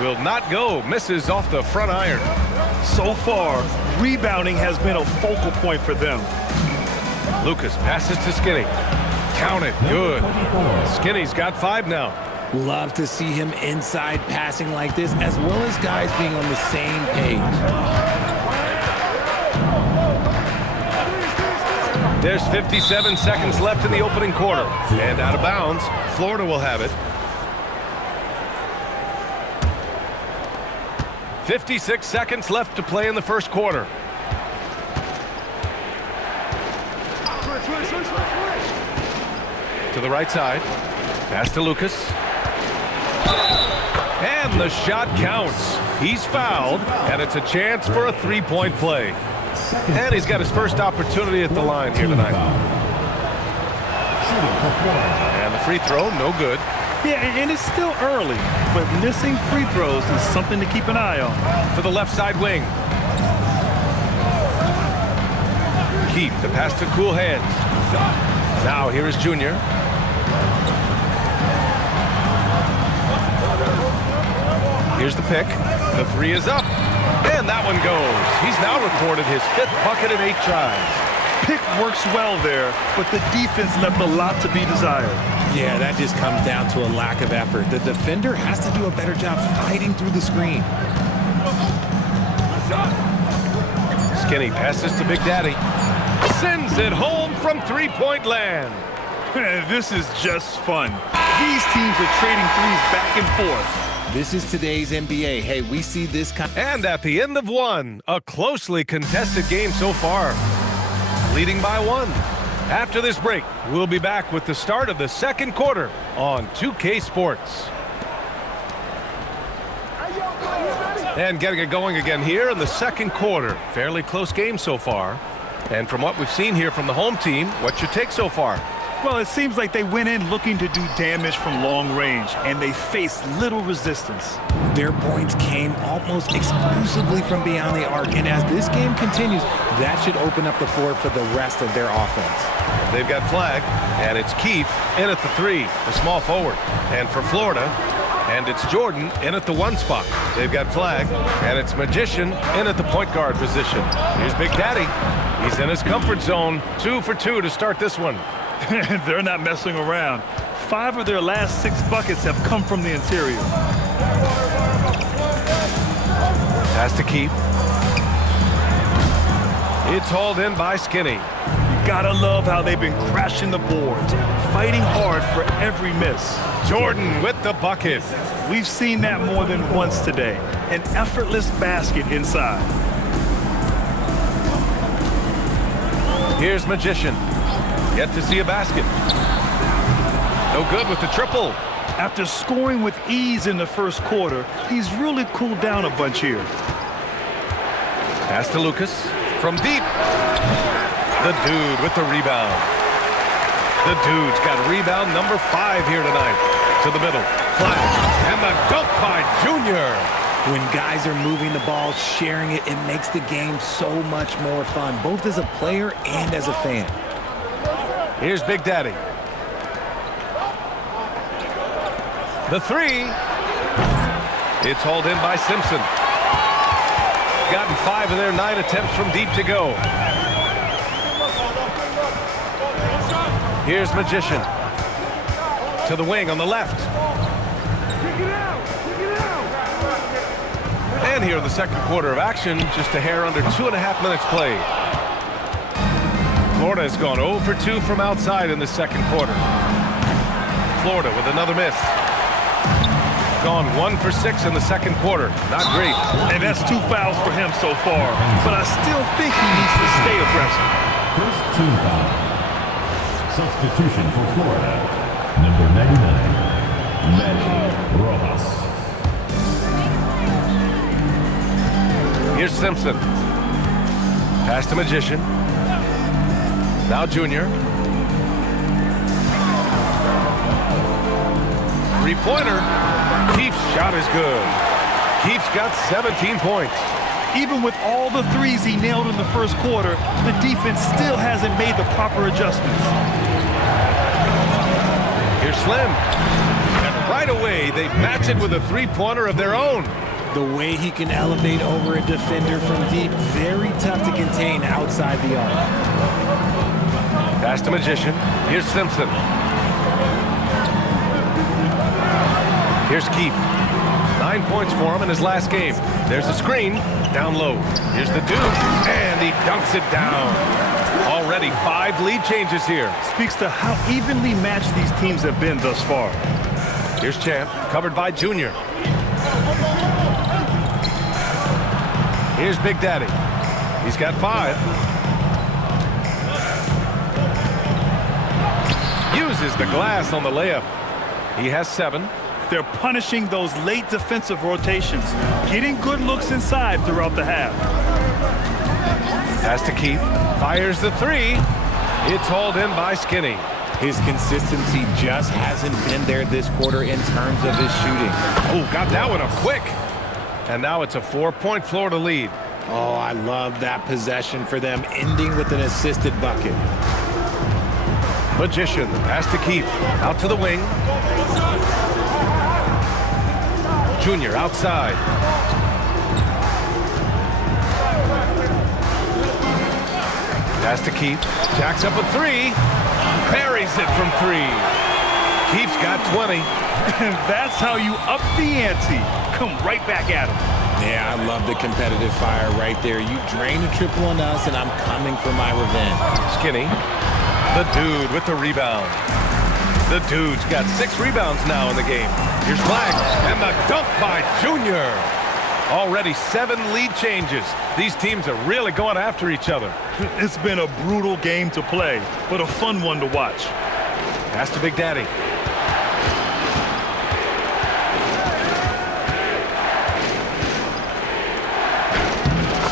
will not go. Misses off the front iron. So far, rebounding has been a focal point for them. Lucas passes to Skinny. Count it. Good. Skinny's got 5 now. Love to see him inside passing like this, as well as guys being on the same page. There's 57 seconds left in the opening quarter. And out of bounds, Florida will have it. 56 seconds left to play in the first quarter. To the right side. Pass to Lucas. And the shot counts. He's fouled, and it's a chance for a three-point play. And he's got his first opportunity at the line here tonight. And the free throw, no good. Yeah, and it's still early, but missing free throws is something to keep an eye on. To the left side wing. Keith, the pass to cool hands. Now here is Junior. Here's the pick. The 3 is up. And that one goes. He's now recorded his 5th bucket in 8 tries. Pick works well there, but the defense left a lot to be desired. Yeah, that just comes down to a lack of effort. The defender has to do a better job fighting through the screen. Skinny passes to Big Daddy. Sends it home from three-point land. This is just fun. These teams are trading threes back and forth. This is today's NBA. Hey, we see this kind. And at the end of one, a closely contested game so far. Leading by 1. After this break, we'll be back with the start of the second quarter on 2K Sports. And getting it going again here in the second quarter. Fairly close game so far. And from what we've seen here from the home team, what's your take so far? Well, it seems like they went in looking to do damage from long range, and they faced little resistance. Their points came almost exclusively from beyond the arc, and as this game continues, that should open up the floor for the rest of their offense. They've got flag, and it's Keith in at the 3, the small forward. And for Florida, and it's Jordan in at the 1 spot. They've got flag, and it's Magician in at the point guard position. Here's Big Daddy. He's in his comfort zone. 2 for 2 to start this one. They're not messing around. 5 of their last 6 buckets have come from the interior. Pass to Keith. It's hauled in by Skinny. You gotta love how they've been crashing the boards, fighting hard for every miss. Jordan with the bucket. We've seen that more than once today. An effortless basket inside. Here's Magician. Yet to see a basket. No good with the triple. After scoring with ease in the first quarter, he's really cooled down a bunch here. Pass to Lucas from deep. The dude with the rebound. The dude's got rebound number 5 here tonight. To the middle. Flat. And the dunk by Junior. When guys are moving the ball, sharing it, it makes the game so much more fun, both as a player and as a fan. Here's Big Daddy. The 3. It's hauled in by Simpson. Gotten 5 of their 9 attempts from deep to go. Here's Magician. To the wing on the left. And here in the second quarter of action, just a hair under 2.5 minutes played. Florida has gone 0 for 2 from outside in the second quarter. Florida with another miss. Gone 1 for 6 in the second quarter. Not great. And that's 2 fouls for him so far. But I still think he needs to stay aggressive. First team foul. Substitution for Florida. Number 99, Manny Rojas. Here's Simpson. Pass to Magician. Now Junior. Three-pointer. Keith's shot is good. Keith's got 17 points. Even with all the threes he nailed in the first quarter, the defense still hasn't made the proper adjustments. Here's Slim. Right away, they match it with a three-pointer of their own. The way he can elevate over a defender from deep, very tough to contain outside the arc. Pass to Magician. Here's Simpson. Here's Keefe. 9 points for him in his last game. There's a screen. Down low. Here's the dude. And he dunks it down. Already 5 lead changes here. Speaks to how evenly matched these teams have been thus far. Here's Champ. Covered by Junior. Here's Big Daddy. He's got 5. Uses the glass on the layup. He has 7. They're punishing those late defensive rotations, getting good looks inside throughout the half. Pass to Keith. Fires the 3. It's hauled in by Skinny. His consistency just hasn't been there this quarter in terms of his shooting. Oh, got that one up quick. And now it's a 4-point Florida lead. Oh, I love that possession for them, ending with an assisted bucket. Magician, the pass to Keith. Out to the wing. Junior outside. Pass to Keith. Jacks up a 3. Buries it from 3. Keith's got 20. And that's how you up the ante. Come right back at him. Yeah, I love the competitive fire right there. You drain a triple on us, and I'm coming for my revenge. Skinny. The dude with the rebound. The dude's got 6 rebounds now in the game. Here's Flag. And the dunk by Junior. Already 7 lead changes. These teams are really going after each other. It's been a brutal game to play, but a fun one to watch. Pass to Big Daddy.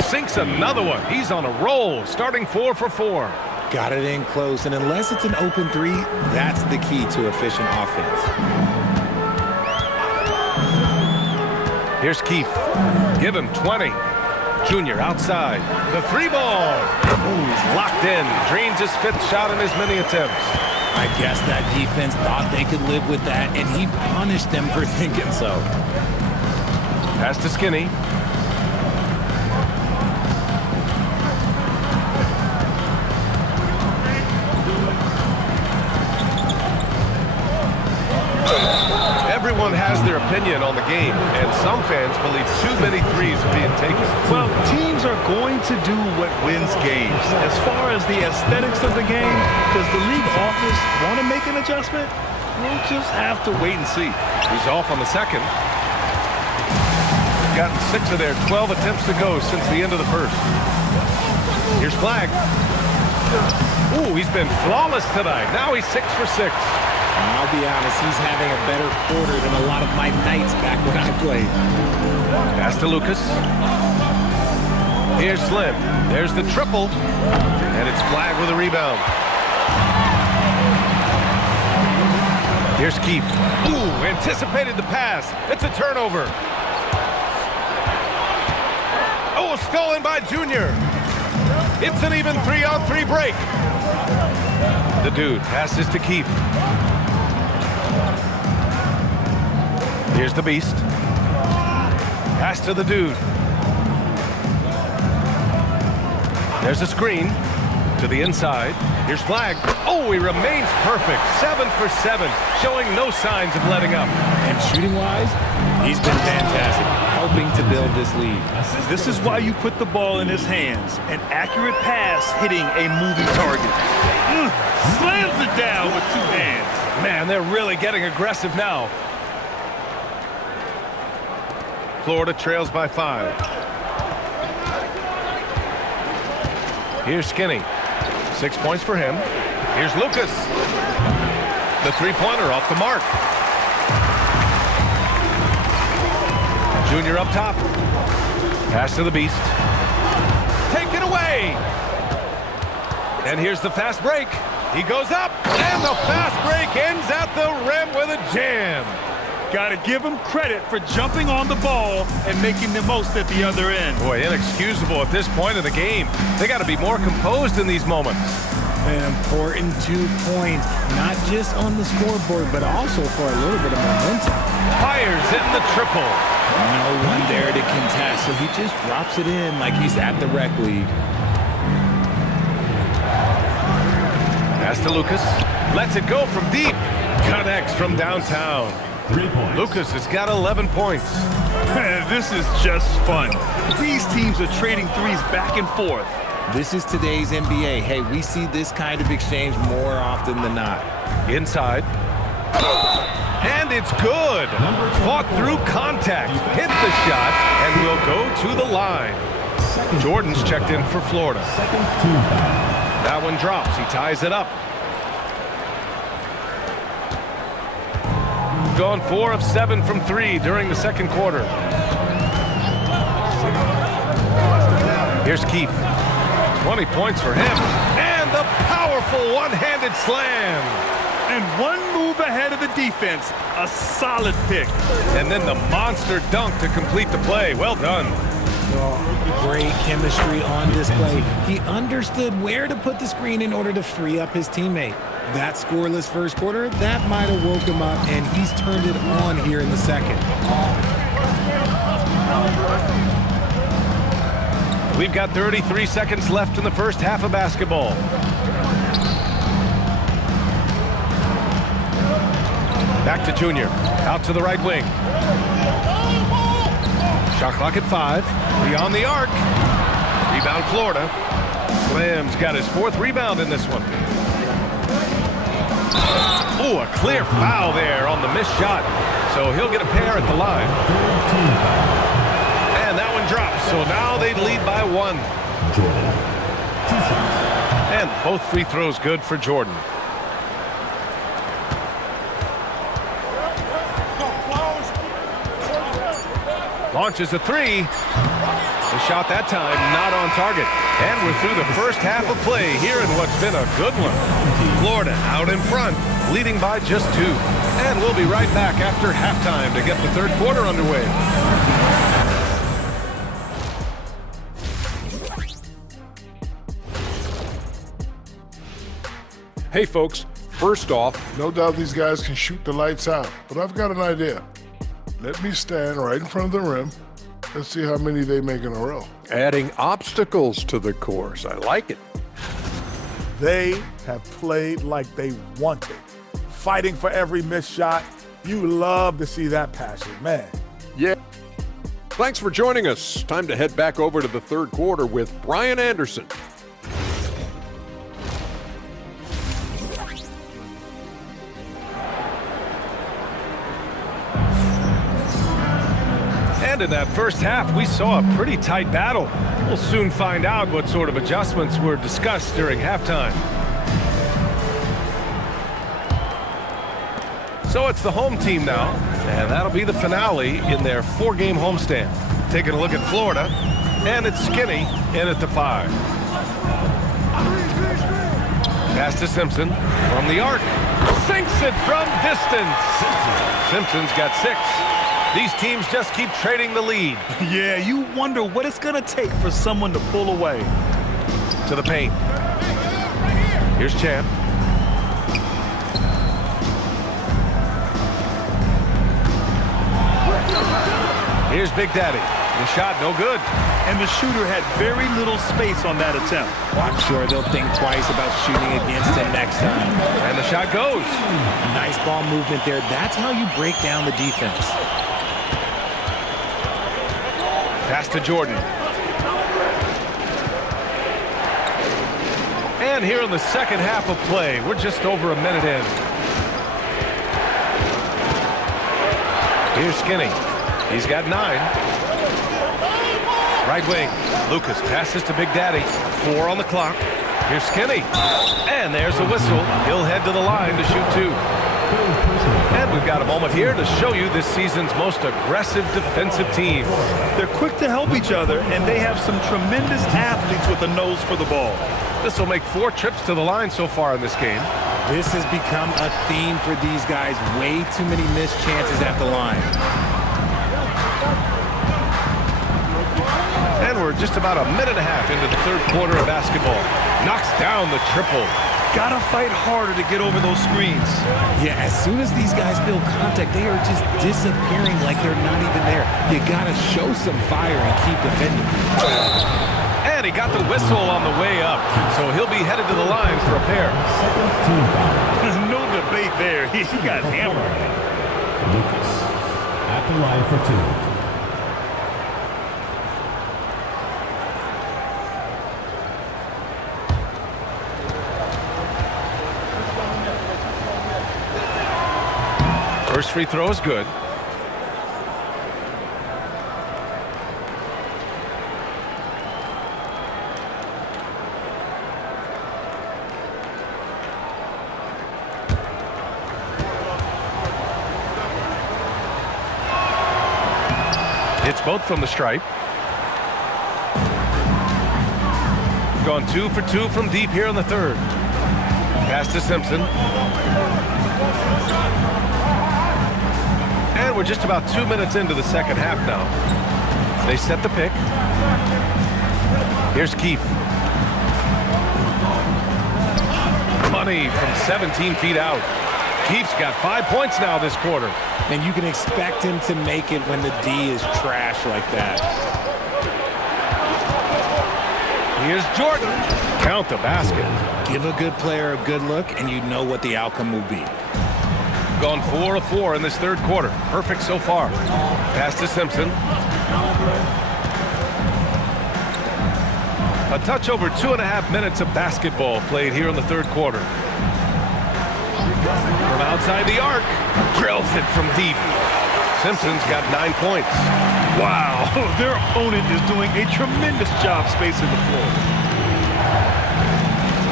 Sinks another one. He's on a roll, starting 4 for 4. Got it in close, and unless it's an open 3, that's the key to efficient offense. Here's Keith. Give him 20. Junior outside. The 3 ball. Ooh, he's locked in. Drains his 5th shot in his many attempts. I guess that defense thought they could live with that, and he punished them for thinking so. Pass to Skinny. Everyone has their opinion on the game, and some fans believe too many threes are being taken. Well, teams are going to do what wins games. As far as the aesthetics of the game, does the league office want to make an adjustment? We'll just have to wait and see. He's off on the second. Gotten 6 of their 12 attempts to go since the end of the first. Here's Flag. Ooh, he's been flawless tonight. Now he's 6 for 6. I'll be honest, he's having a better quarter than a lot of my nights back when I played. Pass to Lucas. Here's Slim. There's the triple. And it's Flag with a rebound. Here's Keith. Ooh, anticipated the pass. It's a turnover. Oh, stolen by Junior. It's an even 3-on-3 break. The dude passes to Keith. Here's the beast. Pass to the dude. There's a screen to the inside. Here's Flag. Oh, he remains perfect. 7 for 7, showing no signs of letting up. And shooting-wise, he's been fantastic, helping to build this lead. This is why you put the ball in his hands. An accurate pass hitting a moving target. Slams it down with 2 hands. Man, they're really getting aggressive now. Florida trails by 5. Here's Skinny. 6 points for him. Here's Lucas. The 3-pointer off the mark. Junior up top. Pass to the beast. Take it away. And here's the fast break. He goes up, and the fast break ends at the rim with a jam. Got to give him credit for jumping on the ball and making the most at the other end. Boy, inexcusable at this point of the game. They got to be more composed in these moments. An important 2 points, not just on the scoreboard, but also for a little bit of momentum. Fires in the triple. No one there to contest, so he just drops it in like he's at the rec league. Pass to Lucas. Lets it go from deep. Connects from downtown. 3 points. Lucas has got 11 points. This is just fun. These teams are trading threes back and forth. This is today's NBA. Hey, we see this kind of exchange more often than not. Inside. And it's good. Fought through contact. Hit the shot and will go to the line. Jordan's checked in for Florida. Second team foul. That one drops. He ties it up. Gone 4 of 7 from 3 during the second quarter. Here's Keith. 20 points for him. And a powerful one-handed slam. And one move ahead of the defense. A solid pick. And then the monster dunk to complete the play. Well done. Oh, great chemistry on display. He understood where to put the screen in order to free up his teammate. That scoreless first quarter, that might have woke him up, and he's turned it on here in the second. We've got 33 seconds left in the first half of basketball. Back to Junior. Out to the right wing. Shot clock at 5. Beyond the arc. Rebound Florida. Slim's got his 4th rebound in this one. Oh, a clear foul there on the missed shot. So he'll get a pair at the line. And that one drops. So now they lead by 1. Jordan. 2 shots. And both free throws good for Jordan. Launches a 3. The shot that time not on target. And we're through the first half of play here in what's been a good one. Florida out in front, leading by just 2. And we'll be right back after halftime to get the third quarter underway. Hey folks, first off, No doubt these guys can shoot the lights out, but I've got an idea. Let me stand right in front of the rim. Let's see how many they make in a row. adding obstacles to the course. I like it. They have played like they wanted, fighting for every missed shot. You love to see that passion, man. Yeah. Thanks for joining us. Time to head back over to the third quarter with Brian Anderson. And in that first half, we saw a pretty tight battle. We'll soon find out what sort of adjustments were discussed during halftime. So it's the home team now, and that'll be the finale in their 4-game homestand. Taking a look at Florida, and it's Skinny in at the 5. Pass to Simpson from the arc. Sinks it from distance. Simpson's got 6. These teams just keep trading the lead. Yeah, you wonder what it's going to take for someone to pull away. To the paint. Here's Champ. Here's Big Daddy. The shot no good. And the shooter had very little space on that attempt. Well, I'm sure they'll think twice about shooting against him next time. And the shot goes. Nice ball movement there. That's how you break down the defense. Pass to Jordan. And here in the second half of play, we're just over a minute in. Here's Skinny. He's got 9. Right wing. Lucas passes to Big Daddy. 4 on the clock. Here's Skinny. And there's the whistle. He'll head to the line to shoot 2. And we've got a moment here to show you this season's most aggressive defensive team. They're quick to help each other, and they have some tremendous athletes with a nose for the ball. This will make 4 trips to the line so far in this game. This has become a theme for these guys. Way too many missed chances at the line. And we're just about a minute and a half into the third quarter of basketball. Knocks down the triple. Gotta fight harder to get over those screens. Yeah, as soon as these guys feel contact, they are just disappearing like they're not even there. You gotta show some fire and keep defending. And he got the whistle on the way up, so he'll be headed to the line for a pair. There's no debate there. He got hammered. Lucas at the line for 2. First free throw is good. Hits both from the stripe. Gone 2 for 2 from deep here in the third. Pass to Simpson. And we're just about 2 minutes into the second half now. They set the pick. Here's Keefe. Money from 17 feet out. Keefe's got 5 points now this quarter. And you can expect him to make it when the D is trash like that. Here's Jordan. Count the basket. Give a good player a good look, and you know what the outcome will be. Gone 4 of 4 in this third quarter. Perfect so far. Pass to Simpson. A touch over 2.5 minutes of basketball played here in the third quarter. From outside the arc, drills it from deep. Simpson's got 9 points. Wow, their opponent is doing a tremendous job spacing the floor.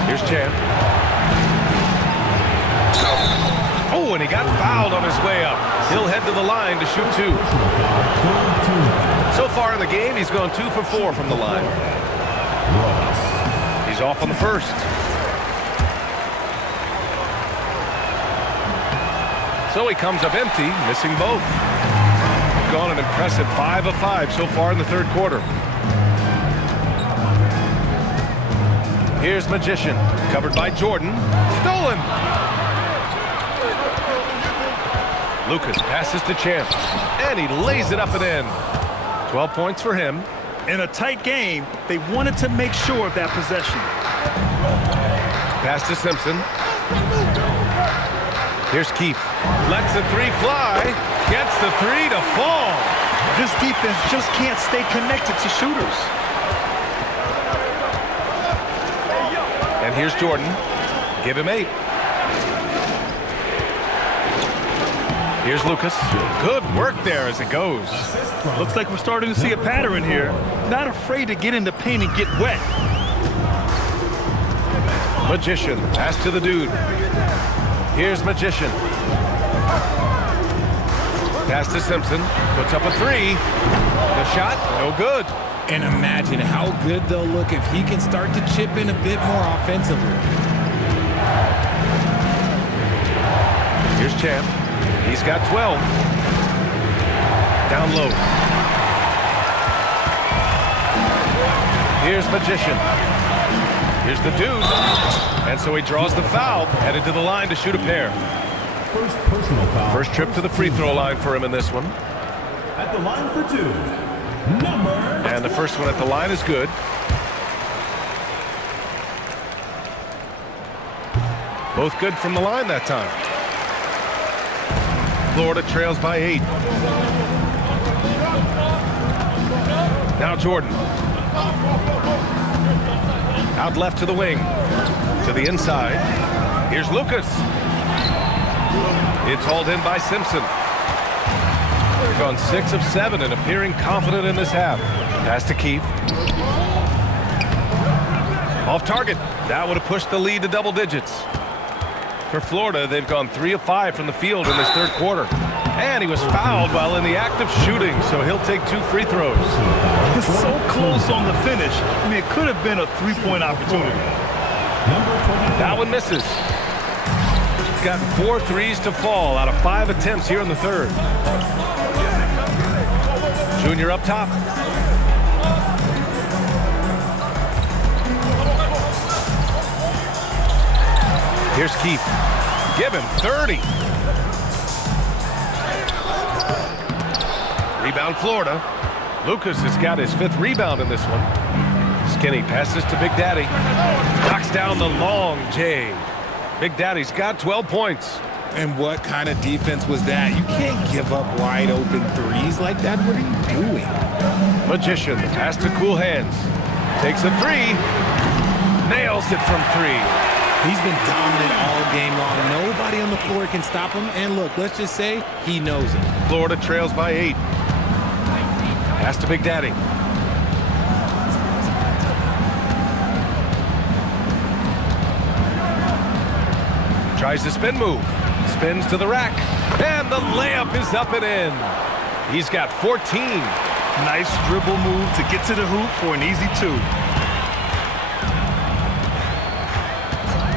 Here's Chan. Oh, and he got fouled on his way up. He'll head to the line to shoot 2. So far in the game, he's gone 2 for 4 from the line. He's off on the first. So he comes up empty, missing both. Gone an impressive 5 of 5 so far in the third quarter. Here's Magician, covered by Jordan. Stolen! Lucas passes to Champ, and he lays it up and in. 12 points for him. In a tight game, they wanted to make sure of that possession. Pass to Simpson. Here's Keefe. Lets the 3 fly. Gets the 3 to fall. This defense just can't stay connected to shooters. And here's Jordan. Give him 8. Here's Lucas. Good work there as it goes. Looks like we're starting to see a pattern here. Not afraid to get in the paint and get wet. Magician. Pass to the dude. Here's Magician. Pass to Simpson. Puts up a 3. The shot, no good. And imagine how good they'll look if he can start to chip in a bit more offensively. Here's Champ. He's got 12. Down low. Here's Magician. Here's the dude. And so he draws the foul, headed to the line to shoot a pair. First personal foul. First trip to the free throw line for him in this one. At the line for 2. Number. And the first one at the line is good. Both good from the line that time. Florida trails by 8. Now Jordan. Out left to the wing. To the inside. Here's Lucas. It's hauled in by Simpson. They're gone 6 of 7 and appearing confident in this half. Pass to Keefe. Off target. That would have pushed the lead to double digits. For Florida, they've gone 3 of 5 from the field in this third quarter. And he was fouled while in the act of shooting, so he'll take 2 free throws. It's so close on the finish. I mean, it could have been a 3-point opportunity. That one misses. He's gotten 4 threes to fall out of 5 attempts here in the third. Junior up top. Here's Keith. Give him 30. Rebound Florida. Lucas has got his 5th rebound in this one. Skinny passes to Big Daddy. Knocks down the long J. Big Daddy's got 12 points. And what kind of defense was that? You can't give up wide open threes like that. What are you doing? Magician, pass to Cool Hands. Takes a 3. Nails it from 3. He's been dominant all game long. Nobody on the floor can stop him. And look, let's just say he knows it. Florida trails by 8. Pass to Big Daddy. Tries the spin move. Spins to the rack. And the layup is up and in. He's got 14. Nice dribble move to get to the hoop for an easy 2.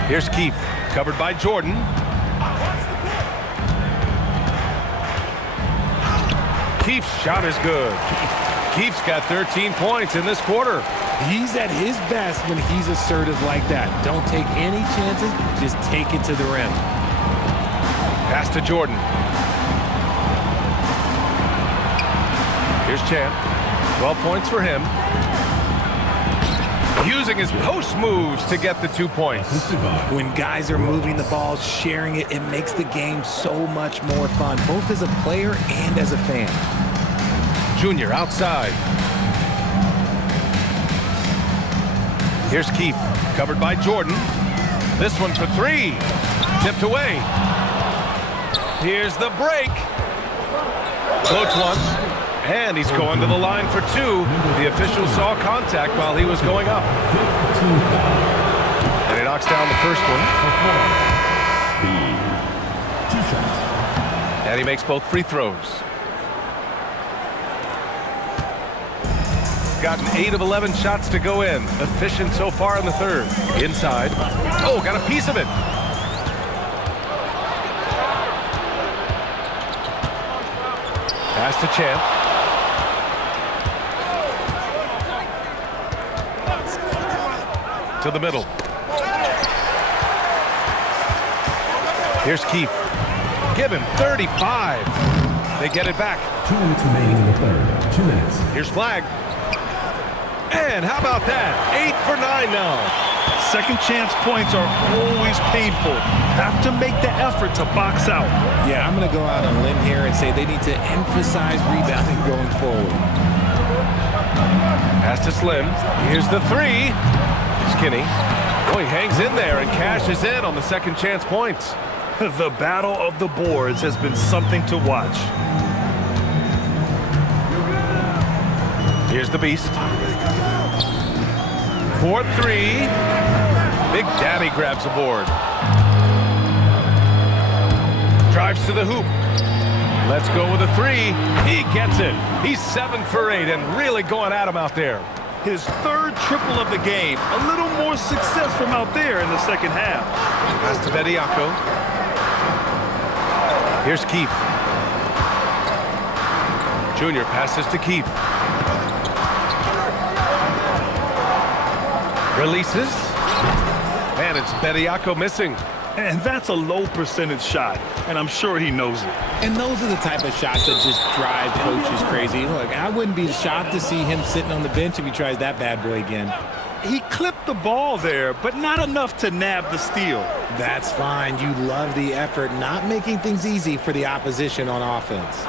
Here's Keith, covered by Jordan. Keith's shot is good. Keith's got 13 points in this quarter. He's at his best when he's assertive like that. Don't take any chances, just take it to the rim. Pass to Jordan. Here's Champ. 12 points for him. Using his post moves to get the 2 points. When guys are moving the ball, sharing it, it makes the game so much more fun, both as a player and as a fan. Junior outside. Here's Keith, covered by Jordan. This one for 3. Tipped away. Here's the break. Floats one. And he's going to the line for 2. The official saw contact while he was going up. And he knocks down the first one. And he makes both free throws. Gotten 8 of 11 shots to go in. Efficient so far in the 3rd. Inside. Oh, got a piece of it. Pass to Champ. To the middle. Here's Keith. Give him 35. They get it back. 2 minutes remaining in the 3rd. 2 minutes. Here's Flag. And how about that? 8 for 9 now. Second chance points are always painful. Have to make the effort to box out. Yeah, I'm going to go out on a limb here and say they need to emphasize rebounding going forward. Pass to Slim. Here's the 3. Skinny. Oh, he hangs in there and cashes in on the second chance points. The battle of the boards has been something to watch. Here's the Beast. 4-3. Big Daddy grabs a board. Drives to the hoop. Let's go with a 3. He gets it. He's 7 for 8 and really going at him out there. His 3rd triple of the game. A little more success from out there in the second half. Pass to Bediako. Here's Keith. Junior passes to Keith. Releases. And it's Bediako missing. And that's a low percentage shot, and I'm sure he knows it. And those are the type of shots that just drive coaches crazy. Look, I wouldn't be shocked to see him sitting on the bench if he tries that bad boy again. He clipped the ball there, but not enough to nab the steal. That's fine. You love the effort, not making things easy for the opposition on offense.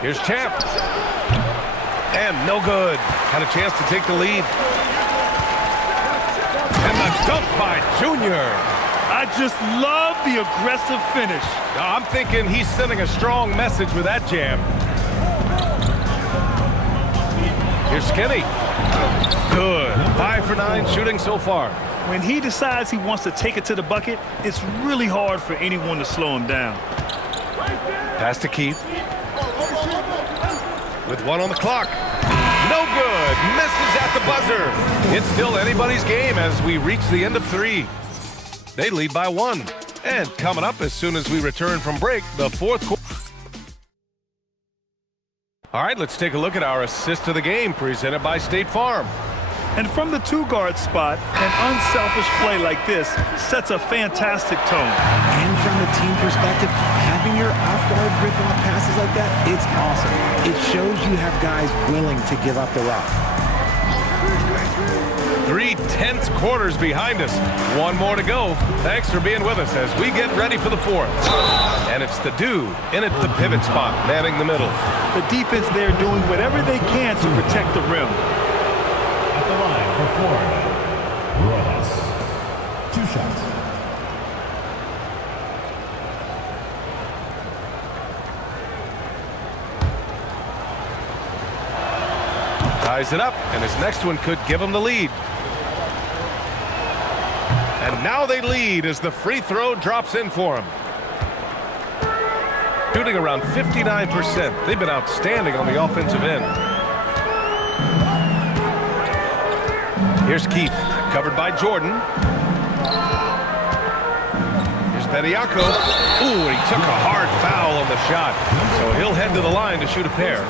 Here's Champ. And no good. Had a chance to take the lead. And the dunk by Junior. I just love the aggressive finish. I'm thinking he's sending a strong message with that jam. Here's Skinny. Good. 5 for 9 shooting so far. When he decides he wants to take it to the bucket, it's really hard for anyone to slow him down. Pass to Keith. With 1 on the clock. No good. Misses at the buzzer. It's still anybody's game as we reach the end of 3. They lead by 1. And coming up as soon as we return from break, the 4th quarter. All right, let's take a look at our assist of the game presented by State Farm. And from the two-guard spot, an unselfish play like this sets a fantastic tone. And from the team perspective, having your off-guard rip-off passes like that, it's awesome. It shows you have guys willing to give up the rock. 3 tense quarters behind us. One more to go. Thanks for being with us as we get ready for the fourth. And it's the dude in at the pivot spot, manning the middle. The defense there doing whatever they can to protect the rim. At the line for Florida, Rojas. 2 shots. Ties it up, and his next one could give him the lead. And now they lead as the free throw drops in for him. Shooting around 59%. They've been outstanding on the offensive end. Here's Keith, covered by Jordan. Here's Bediako. Ooh, and he took a hard foul on the shot. So he'll head to the line to shoot a pair.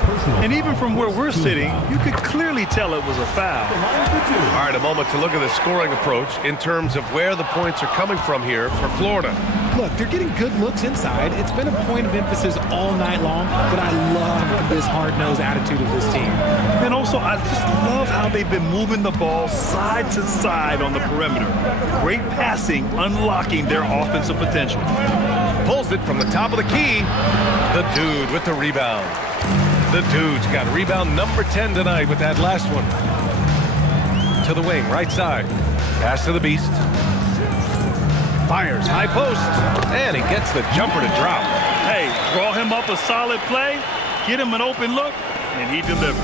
And even from where we're sitting, you could clearly tell it was a foul. All right, a moment to look at the scoring approach in terms of where the points are coming from here for Florida. Look, they're getting good looks inside. It's been a point of emphasis all night long, but I love this hard-nosed attitude of this team. And also, I just love how they've been moving the ball side to side on the perimeter. Great passing, unlocking their offensive potential. Pulls it from the top of the key. The dude with the rebound. The dude's got rebound number 10 tonight with that last one. To the wing, right side. Pass to the beast. Fires, high post. And he gets the jumper to drop. Hey, draw him up a solid play, get him an open look, and he delivers.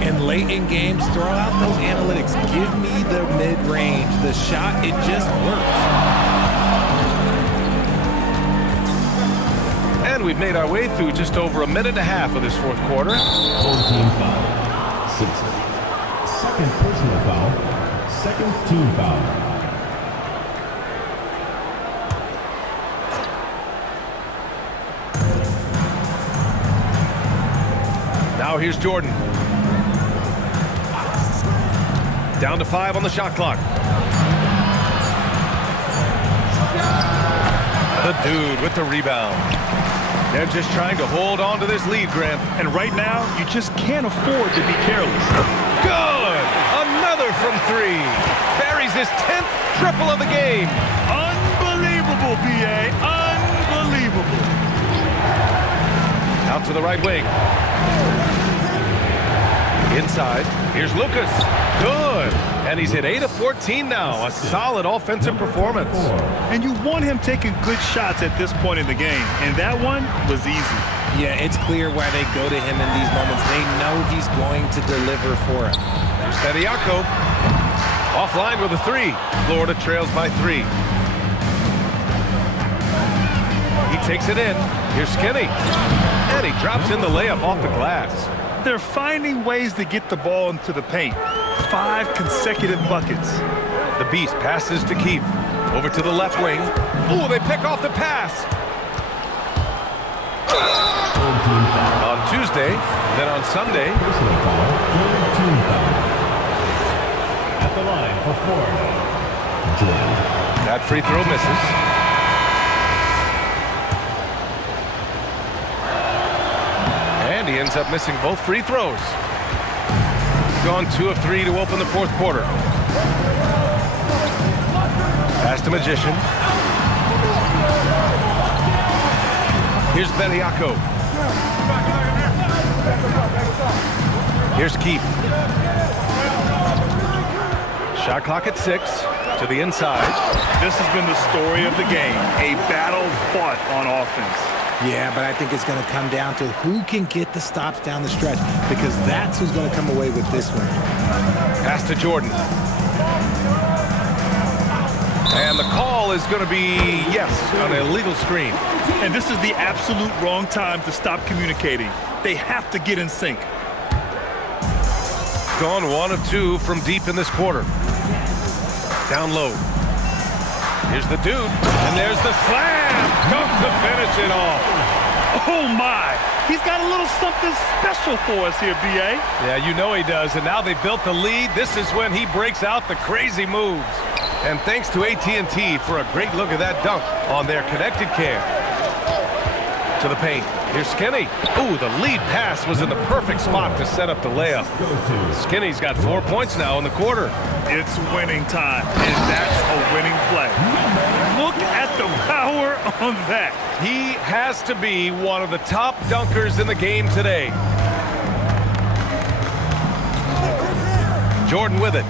And late in games, throw out those analytics. Give me the mid-range. The shot, it just works. And we've made our way through just over a minute and a half of this fourth quarter. 14 foul. Simpson. Second personal foul. Second team foul. Now here's Jordan. Down to 5 on the shot clock. The dude with the rebound. They're just trying to hold on to this lead, Grant. And right now, you just can't afford to be careless. Good! Another from 3. Buries his 10th triple of the game. Unbelievable, B.A. Unbelievable. Out to the right wing. Inside, here's Lucas. Good. And he's hit 8 of 14 now. A solid offensive performance. And you want him taking good shots at this point in the game. And that one was easy. Yeah, it's clear why they go to him in these moments. They know he's going to deliver for him. Here's Bediako. Offline with a 3. Florida trails by 3. He takes it in. Here's Skinny. And he drops in the layup off the glass. They're finding ways to get the ball into the paint. 5 consecutive buckets. The Beast passes to Keith. Over to the left wing. Ooh, they pick off the pass. On Tuesday, then on Sunday. Personal foul. Third team foul. At the line for Florida, Jordan. That free throw misses. And he ends up missing both free throws. Gone 2 of 3 to open the fourth quarter. Pass to Magician. Here's Bediako. Here's Keith. Shot clock at 6. To the inside. This has been the story of the game. A battle fought on offense. Yeah, but I think it's going to come down to who can get the stops down the stretch, because that's who's going to come away with this one. Pass to Jordan. And the call is going to be, yes, an illegal screen. And this is the absolute wrong time to stop communicating. They have to get in sync. Gone 1 of 2 from deep in this quarter. Down low. Here's the dude, and there's the slam. Come to finish it off. Oh, my. He's got a little something special for us here, B.A. Yeah, you know he does. And now they built the lead. This is when he breaks out the crazy moves. And thanks to AT&T for a great look at that dunk on their connected cam. To the paint. Here's Skinny. Ooh, the lead pass was in the perfect spot to set up the layup. Skinny's got 4 points now in the quarter. It's winning time, and that's a winning play. Look at the power on that. He has to be one of the top dunkers in the game today. Jordan with it.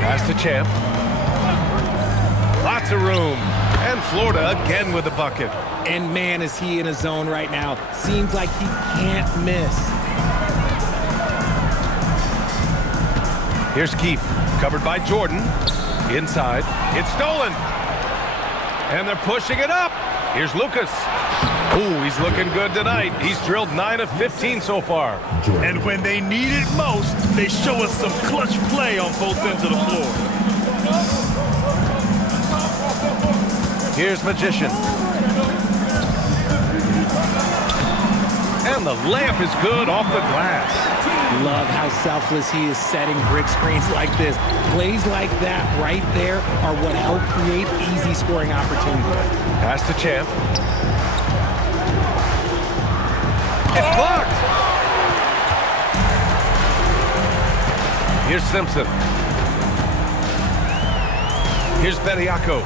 Pass to Champ. Lots of room. And Florida again with the bucket. And man, is he in a zone right now. Seems like he can't miss. Here's Keefe, covered by Jordan. Inside, it's stolen. And they're pushing it up. Here's Lucas. Ooh, he's looking good tonight. He's drilled 9 of 15 so far. And when they need it most, they show us some clutch play on both ends of the floor. Here's Magician. And the layup is good off the glass. Love how selfless he is setting brick screens like this. Plays like that right there are what help create easy scoring opportunities. Pass to Champ. It's blocked. Here's Simpson. Here's Bediako.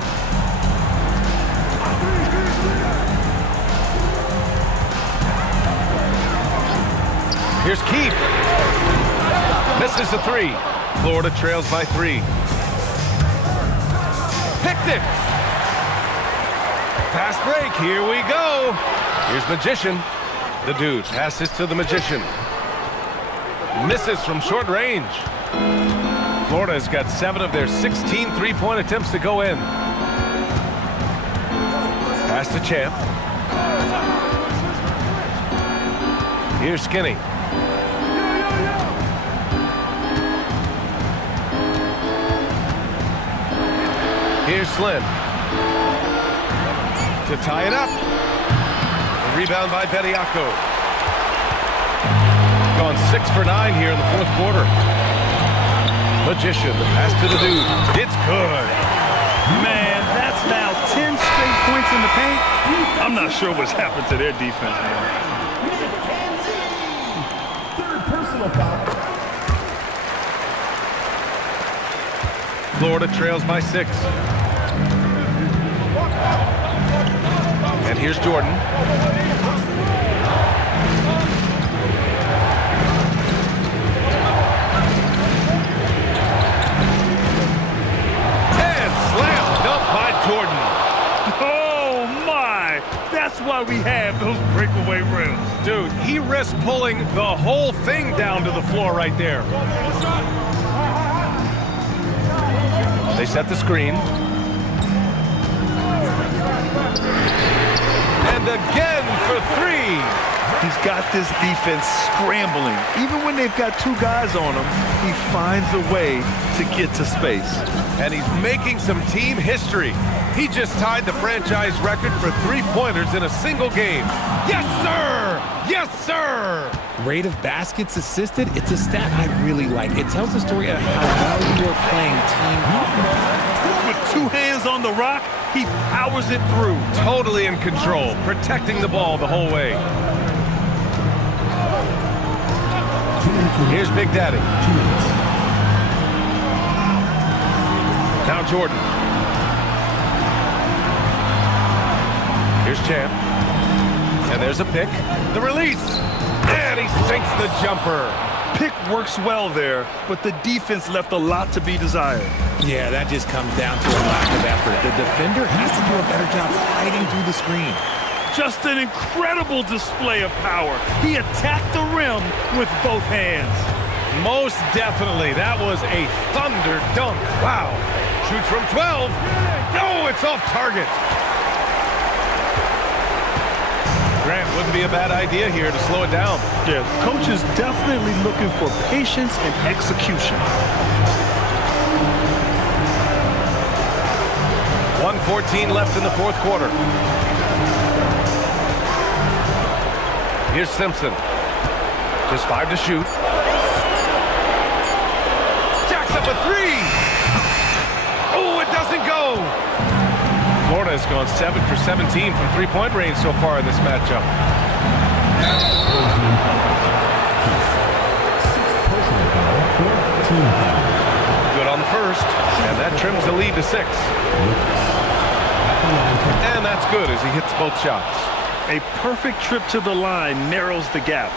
Here's Keefe. Misses the three. Florida trails by 3. Picked it. Fast break. Here we go. Here's Magician. The dude passes to the Magician. Misses from short range. Florida has got 7 of their 16 three-point attempts to go in. Pass to Champ. Here's Skinny. Here's Slim. To tie it up. A rebound by Bediako. Gone 6 for 9 here in the fourth quarter. Magician, the pass to the dude. It's good. Man, that's now 10 straight points in the paint. I'm not sure what's happened to their defense, man. Third personal foul. Florida trails by 6. And here's Jordan. And slam dunk by Jordan. Oh, my. That's why we have those breakaway rims. Dude, he risked pulling the whole thing down to the floor right there. They set the screen. And again for 3. He's got this defense scrambling. Even when they've got 2 guys on him, he finds a way to get to space. And he's making some team history. He just tied the franchise record for three-pointers in a single game. Yes, sir! Yes, sir! Rate of baskets assisted, it's a stat I really like. It tells the story of how well you are playing team offense. With 2 hands on the rock, he powers it through. Totally in control, protecting the ball the whole way. Here's Big Daddy. Now Jordan. Here's Champ. And there's a pick. The release. And he sinks the jumper. Pick works well there, but the defense left a lot to be desired. Yeah, that just comes down to a lack of effort. The defender has to do a better job fighting through the screen. Just an incredible display of power. He attacked the rim with both hands. Most definitely. That was a thunder dunk. Wow. Shoots from 12. No, it's off target. Grant, wouldn't be a bad idea here to slow it down. Yeah, coach is definitely looking for patience and execution. 1:14 left in the fourth quarter. Here's Simpson. Just 5 to shoot. Jacks up a 3. Oh, it doesn't go. Florida has gone 7 for 17 from three-point range so far in this matchup. Good on the first, and that trims the lead to 6. And that's good as he hits both shots. A perfect trip to the line narrows the gap.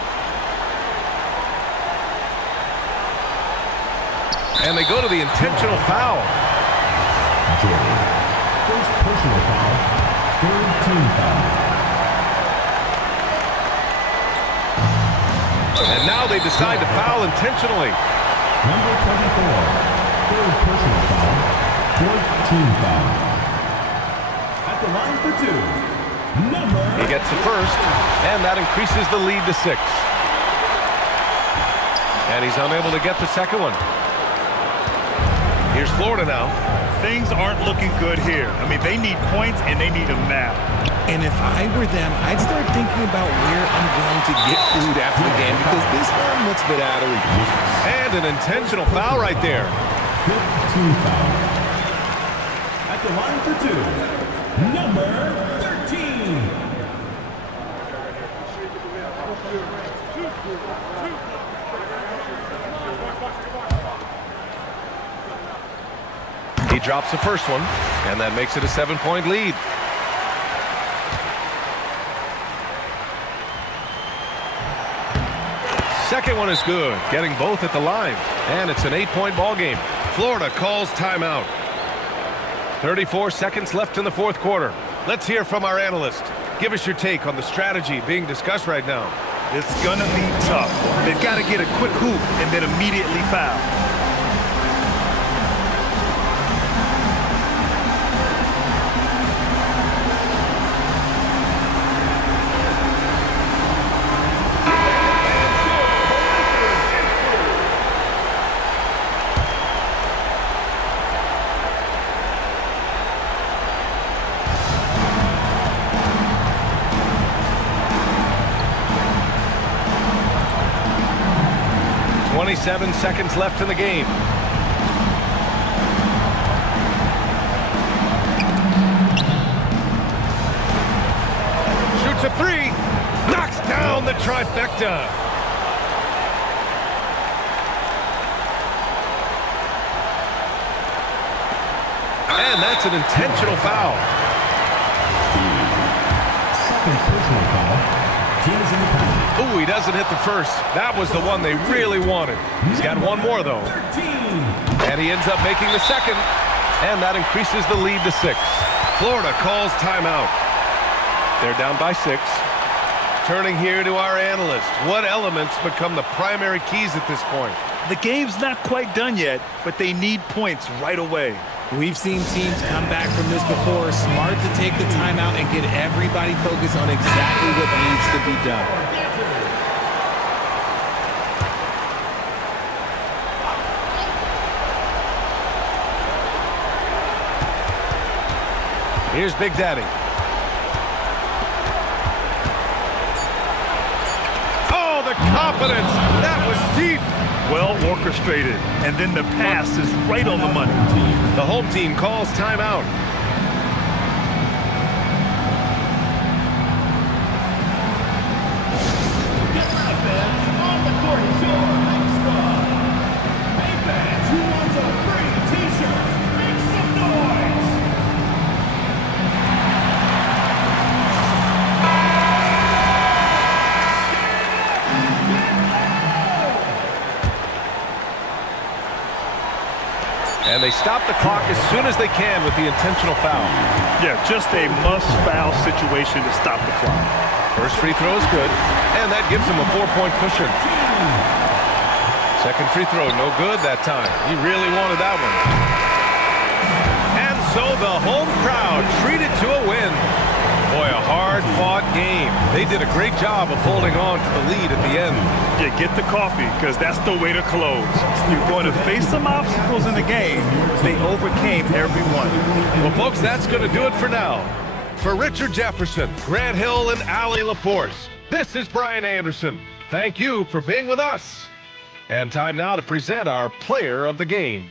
And they go to the intentional foul. Jordan. First personal foul. Third team foul. And now they decide to foul intentionally. Number 24. Third personal foul. Fourth team foul. At the line for 2. He gets the first, and that increases the lead to 6. And he's unable to get the second one. Here's Florida now. Things aren't looking good here. I mean, they need points, and they need them now. And if I were them, I'd start thinking about where I'm going to get food after the game because this one looks a bit out of reach. And an intentional foul right there. Fifth team foul. At the line for 2. Number 13. He drops the first one, and that makes it a 7-point lead. Second one is good, getting both at the line, and it's an 8-point ball game. Florida calls timeout. 34 seconds left in the fourth quarter. Let's hear from our analyst. Give us your take on the strategy being discussed right now. It's going to be tough. They've got to get a quick hoop and then immediately foul. Seven seconds left in the game. Shoots a 3. Knocks down the trifecta. And that's an intentional foul. Second personal foul. Teams in the penalty. Ooh, he doesn't hit the first. That was the one they really wanted. He's got one more, though. 13. And he ends up making the second. And that increases the lead to 6. Florida calls timeout. They're down by 6. Turning here to our analyst. What elements become the primary keys at this point? The game's not quite done yet, but they need points right away. We've seen teams come back from this before. Smart to take the timeout and get everybody focused on exactly what needs to be done. Here's Big Daddy. Oh, the confidence! That was deep! Well orchestrated, and then the pass is right on the money. The home team calls timeout. Get right, fans. On the court is your next squad. Hey, fans, who wants a free t-shirt? Make some noise. And they stop the clock as soon as they can with the intentional foul. Yeah, just a must-foul situation to stop the clock. First free throw is good, and that gives them a 4-point cushion. Second free throw, no good that time. He really wanted that one. And so the home crowd treated to a win. Boy, a hard-fought game. They did a great job of holding on to the lead at the end. Yeah, get the coffee, because that's the way to close. You're going to face some obstacles in the game. They overcame every one. Well, folks, that's going to do it for now. For Richard Jefferson, Grant Hill, and Allie Laporte, This is Brian Anderson. Thank you for being with us. And time now to present our player of the game.